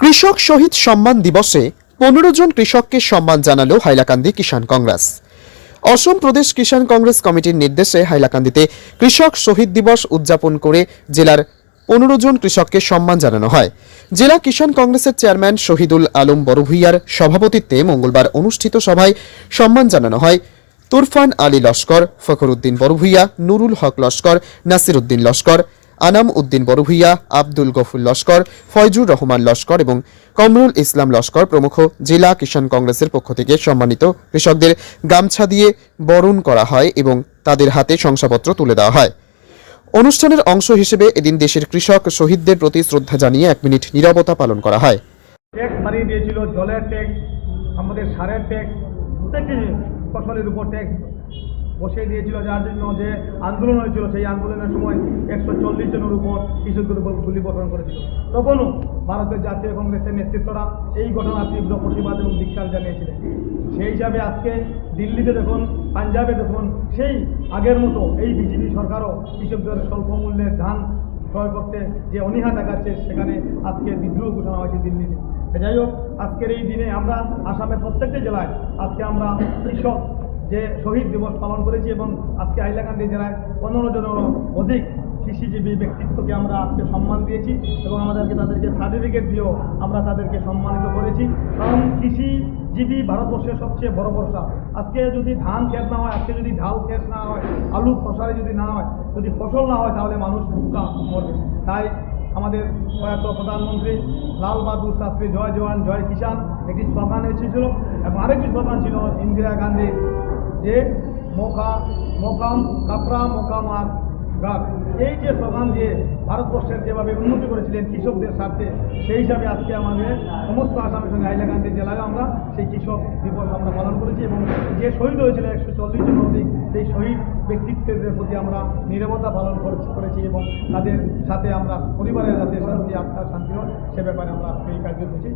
কৃষক শহীদ সম্মান দিবসে পনেরো জন কৃষককে সম্মান জানালো হাইলাকান্দি কিষাণ কংগ্রেস। অসম প্রদেশ কিষাণ কংগ্রেস কমিটির নির্দেশে হাইলাকান্দিতে কৃষক শহীদ দিবস উদযাপন করে জেলার পনেরো জন কৃষককে সম্মান জানানো হয়। জেলা কিষাণ কংগ্রেসের চেয়ারম্যান শহীদুল আলম বড়ভুইয়ার সভাপতিত্বে মঙ্গলবার অনুষ্ঠিত সভায় সম্মান জানানো হয় তুরফান আলী লস্কর, ফখরুদ্দিন বড়ভুইয়া, নুরুল হক লস্কর নাসির উদ্দিন লস্কর আনাম উদ্দিন বড়ভুইয়া আব্দুল গফুর লস্কর ফয়জুর রহমান লস্কর এবং কমরুল ইসলাম লস্কর প্রমুখ জেলা কিষাণ কংগ্রেসের পক্ষ থেকে সম্মানিত কৃষকদের গামছা দিয়ে বরণ করা হয় এবং তাদের হাতে শংসাপত্র তুলে দেওয়া হয়। অনুষ্ঠানের অংশ হিসেবে এদিন দেশের কৃষক শহীদদের প্রতি শ্রদ্ধা জানিয়ে এক মিনিট নীরবতা পালন করা হয়। ট্যাক্স বাড়িয়ে দিয়েছিল জলের ট্যাক্স আমাদের সারের ট্যাক্স প্রত্যেকটি ফসলের উপর ট্যাক্স। বসিয়ে দিয়েছিল যার জন্য যে আন্দোলন হয়েছিল, সেই আন্দোলনের সময় একশো চল্লিশ জনের উপর কৃষকদের উপর গুলি বর্ষণ করেছিল। তখনও ভারতের জাতীয় কংগ্রেসের নেতৃত্বরা এই ঘটনার তীব্র প্রতিবাদ এবং ধিক্কার জানিয়েছিলেন। সেই হিসাবে আজকে দিল্লিতে দেখুন, পাঞ্জাবে দেখুন, সেই আগের মতো এই বিজেপি সরকারও কৃষকদের স্বল্প মূল্যের ধান ক্রয় করতে যে অনীহা দেখাচ্ছে, সেখানে আজকে বিদ্রোহ ঘোষণা হয়েছে দিল্লিতে। যাই হোক, আজকের এই দিনে আমরা আসামের প্রত্যেকটি জেলায় আজকে আমরা কৃষক যে শহীদ দিবস পালন করেছি এবং আজকে হাইলাকান্দি জেলায় পনেরো জনেরও অধিক কৃষিজীবী ব্যক্তিত্বকে আমরা আজকে সম্মান দিয়েছি এবং আমাদেরকে তাদেরকে সার্টিফিকেট দিয়েও আমরা তাদেরকে সম্মানিত করেছি। কারণ কৃষিজীবী ভারতবর্ষের সবচেয়ে বড় ভরসা আজকে যদি ধান ক্ষেত না হয়, আজকে যদি ঢাল ক্ষেত না হয়, আলু ফসলে যদি না হয়, যদি ফসল না হয়, তাহলে মানুষ ভুক্কা মরবে। তাই আমাদের প্রয়াত প্রধানমন্ত্রী লাল বাহাদুর শাস্ত্রী, জয় জওয়ান, জয় কিষাণ একটি স্লোগান এসেছিল এবং আরেকটি স্লোগান ছিল ইন্দিরা গান্ধী যে মোকা, মোকাম কাপড়া মোকাম আর গাছ এই যে স্লোগান দিয়ে ভারতবর্ষের যেভাবে উন্নতি করেছিলেন কৃষকদের স্বার্থে, সেই হিসাবে আজকে আমাদের সমস্ত আসামের সঙ্গে হাইলাকান্দি জেলায় আমরা সেই কৃষক দিবস আমরা পালন করেছি এবং যে শহীদ হয়েছিল একশো চল্লিশ জন অধিক সেই শহীদ ব্যক্তিত্বের প্রতি আমরা নিরবতা পালন করেছি করেছি এবং তাদের সাথে আমরা, পরিবারের সাথে শান্তি, আত্মার শান্তি হয়, সে ব্যাপারে আমরা এই কার্যসূচি ধন্যবাদ